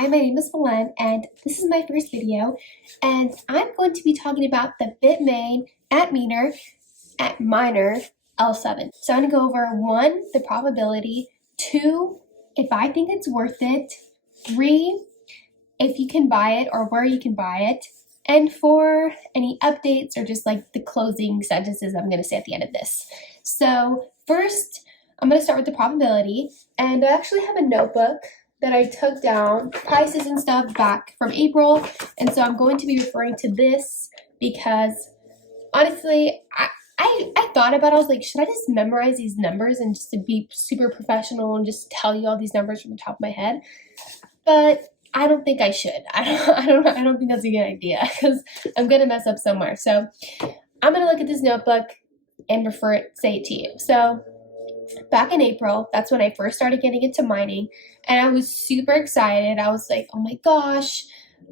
Hi, my name is Belen, and this is my first video, and I'm going to be talking about the Bitmain Antminer L7. So I'm going to go over 1, the probability, 2, if I think it's worth it, 3, if you can buy it or where you can buy it, and 4, any updates or just like the closing sentences I'm going to say at the end of this. So first, I'm going to start with the probability, and I actually have a notebook that I took down prices and stuff back from April, and so I'm going to be referring to this because honestly, I thought about it. I was like, should I just memorize these numbers and just to be super professional and just tell you all these numbers from the top of my head? But I don't think I should. I don't think that's a good idea because I'm gonna mess up somewhere. So I'm gonna look at this notebook and say it to you. So back in April, that's when I first started getting into mining, and I was super excited. I was like, oh my gosh,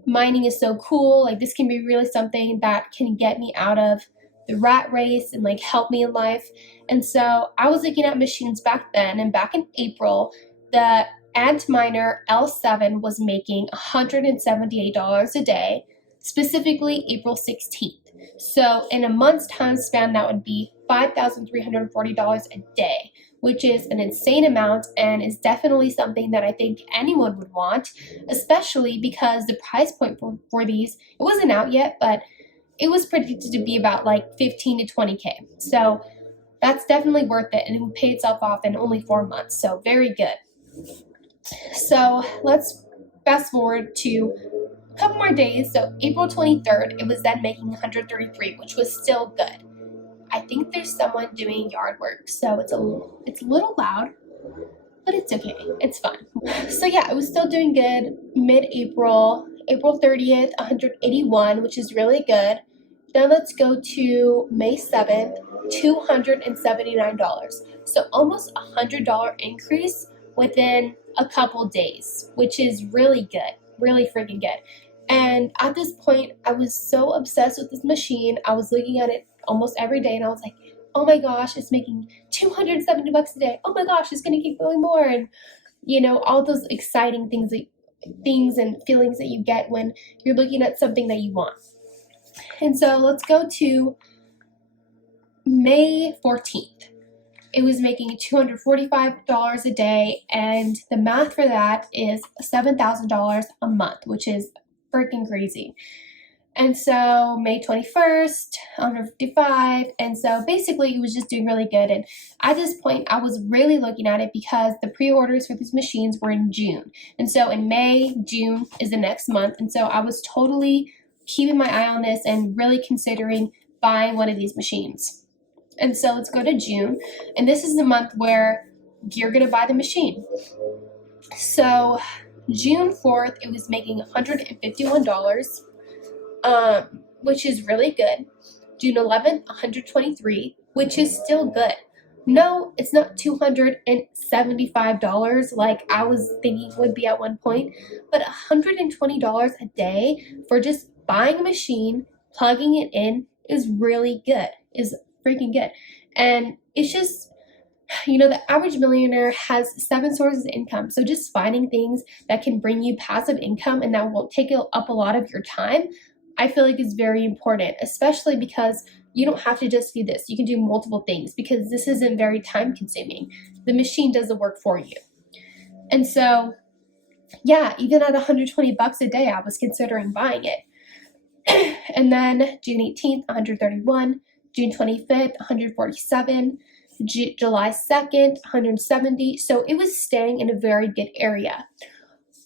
mining is so cool. Like, this can be really something that can get me out of the rat race and like help me in life. And so I was looking at machines back then, and back in April, the Antminer L7 was making $178 a day, specifically April 16th. So in a month's time span, that would be $5,340 a day, which is an insane amount and is definitely something that I think anyone would want, especially because the price point for these, it wasn't out yet, but it was predicted to be about like 15 to 20K. So that's definitely worth it, and it would pay itself off in only 4 months. So very good. So let's fast forward to a couple more days. So April 23rd, it was then making 133, which was still good. I think there's someone doing yard work, so it's a little loud, but it's okay. It's fine. So yeah, it was still doing good. Mid-April, April 30th, 181, which is really good. Then let's go to May 7th, $279. So almost $100 increase within a couple days, which is really good, really freaking good. And at this point, I was so obsessed with this machine. I was looking at it almost every day, and I was like, oh my gosh, it's making $270 a day. Oh my gosh, it's gonna keep going more. And you know, all those exciting things and feelings that you get when you're looking at something that you want. And so let's go to May 14th. It was making $245 a day, and the math for that is $7,000 a month, which is freaking crazy. And so May 21st, 155, and so basically it was just doing really good. And at this point, I was really looking at it because the pre-orders for these machines were in June. And so in May, June is the next month, and so I was totally keeping my eye on this and really considering buying one of these machines. And so let's go to June, and this is the month where you're gonna buy the machine. So June 4th, it was making $151, which is really good. June 11th, $123, which is still good. No, it's not $275 like I was thinking would be at one point, but $120 a day for just buying a machine, plugging it in is really good, is freaking good. And it's just, you know, the average millionaire has 7 sources of income. So just finding things that can bring you passive income and that won't take up a lot of your time, I feel like is very important, especially because you don't have to just do this. You can do multiple things because this isn't very time consuming. The machine does the work for you. And so, yeah, even at $120 a day, I was considering buying it. And then June 18th, 131, June 25th, 147, July 2nd, 170. So it was staying in a very good area.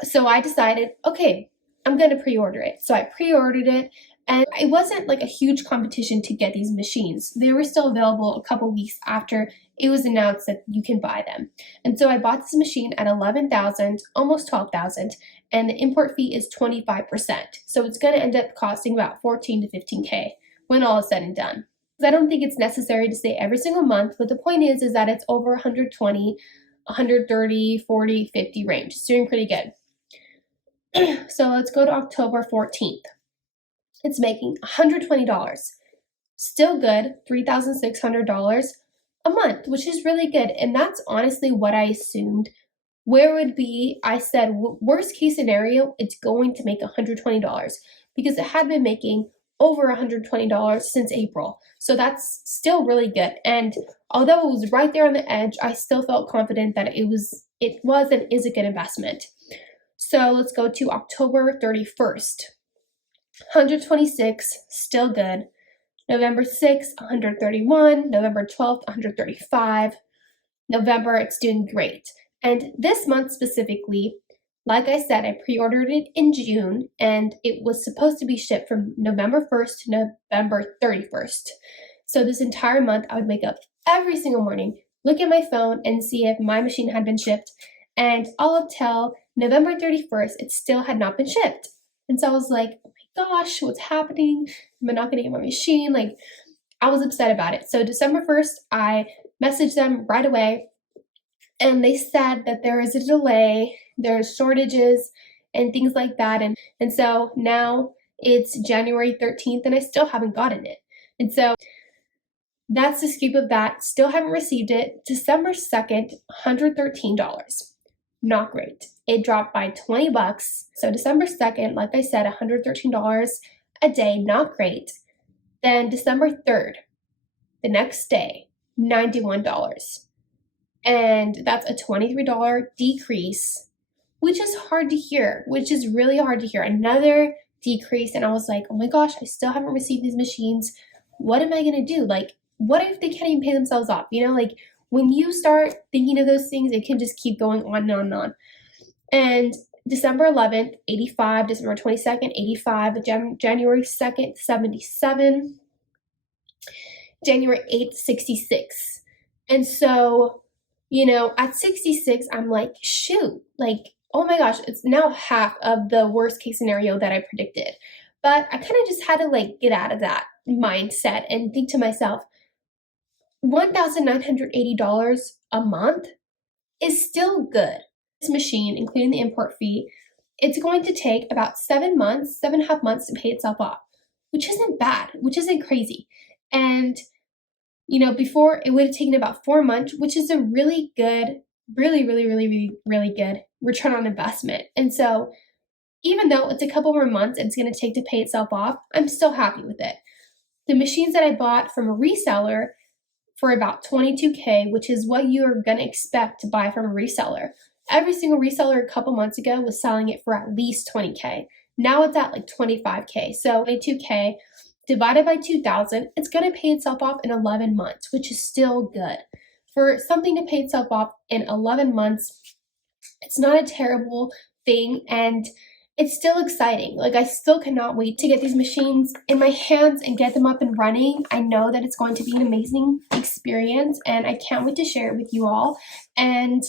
So I decided, okay, I'm going to pre-order it. So I pre-ordered it, and it wasn't like a huge competition to get these machines. They were still available a couple weeks after it was announced that you can buy them. And so I bought this machine at $11,000, almost $12,000, and the import fee is 25%. So it's going to end up costing about 14 to 15K when all is said and done. I don't think it's necessary to say every single month, but the point is that it's over 120, 130, 40, 50 range. It's doing pretty good. So let's go to October 14th. It's making $120. Still good, $3,600 a month, which is really good. And that's honestly what I assumed Where it would be, I said, worst case scenario, it's going to make $120 because it had been making over $120 since April. So that's still really good. And although it was right there on the edge, I still felt confident that it was and is a good investment. So let's go to October 31st. 126, still good. November 6th, 131. November 12th, 135. November, it's doing great. And this month specifically, like I said, I pre-ordered it in June and it was supposed to be shipped from November 1st to November 31st. So this entire month, I would wake up every single morning, look at my phone and see if my machine had been shipped. And all up till November 31st, it still had not been shipped. And so I was like, oh my gosh, what's happening? Am I not gonna get my machine? Like, I was upset about it. So December 1st, I messaged them right away and they said that there is a delay, there's shortages and things like that. And so now it's January 13th and I still haven't gotten it. And so that's the scoop of that. Still haven't received it. December 2nd, $113. Not great. It dropped by 20 bucks. So December 2nd, like I said, $113 a day, not great. Then December 3rd, the next day, $91. And that's a $23 decrease, which is hard to hear, which is really hard to hear. Another decrease. And I was like, oh my gosh, I still haven't received these machines. What am I going to do? Like, what if they can't even pay themselves off? You know, like when you start thinking of those things, it can just keep going on and on and on. And December 11th, 85, December 22nd, 85, January 2nd, 77, January 8th, 66. And so, you know, at 66, I'm like, shoot, like, oh my gosh, it's now half of the worst case scenario that I predicted. But I kind of just had to like get out of that mindset and think to myself, $1,980 a month is still good. This machine, including the import fee, it's going to take about 7.5 months to pay itself off, which isn't bad, which isn't crazy. And, you know, before it would have taken about 4 months, which is a really good, really good return on investment. And so even though it's a couple more months it's going to take to pay itself off, I'm still happy with it. The machines that I bought from a reseller for about $22K, which is what you're going to expect to buy from a reseller. Every single reseller a couple months ago was selling it for at least $20K. Now it's at like $25K. So $22K divided by 2,000, it's going to pay itself off in 11 months, which is still good. For something to pay itself off in 11 months, it's not a terrible thing, and it's still exciting. Like, I still cannot wait to get these machines in my hands and get them up and running. I know that it's going to be an amazing experience, and I can't wait to share it with you all. And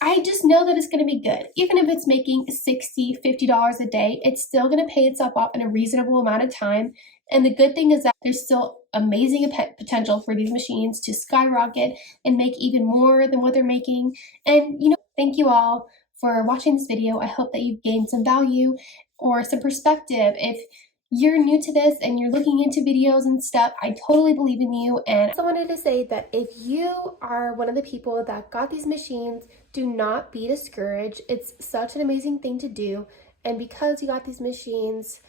I just know that it's going to be good. Even if it's making $60, $50 a day, it's still going to pay itself off in a reasonable amount of time. And the good thing is that there's still amazing potential for these machines to skyrocket and make even more than what they're making. And, you know, thank you all for watching this video. I hope that you've gained some value or some perspective. If you're new to this and you're looking into videos and stuff, I totally believe in you. And I also wanted to say that if you are one of the people that got these machines, do not be discouraged. It's such an amazing thing to do. And because you got these machines,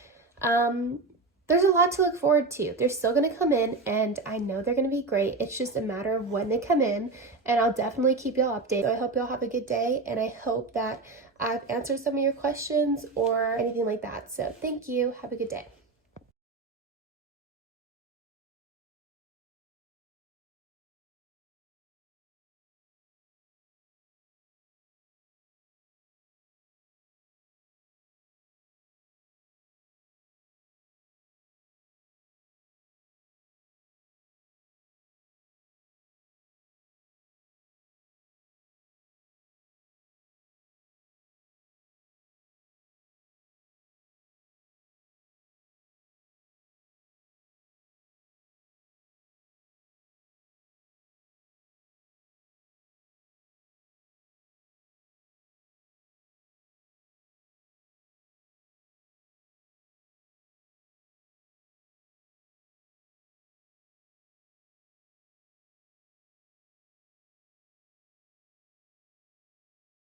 there's a lot to look forward to. They're still going to come in, and I know they're going to be great. It's just a matter of when they come in, and I'll definitely keep y'all updated. So I hope y'all have a good day, and I hope that I've answered some of your questions or anything like that. So thank you. Have a good day.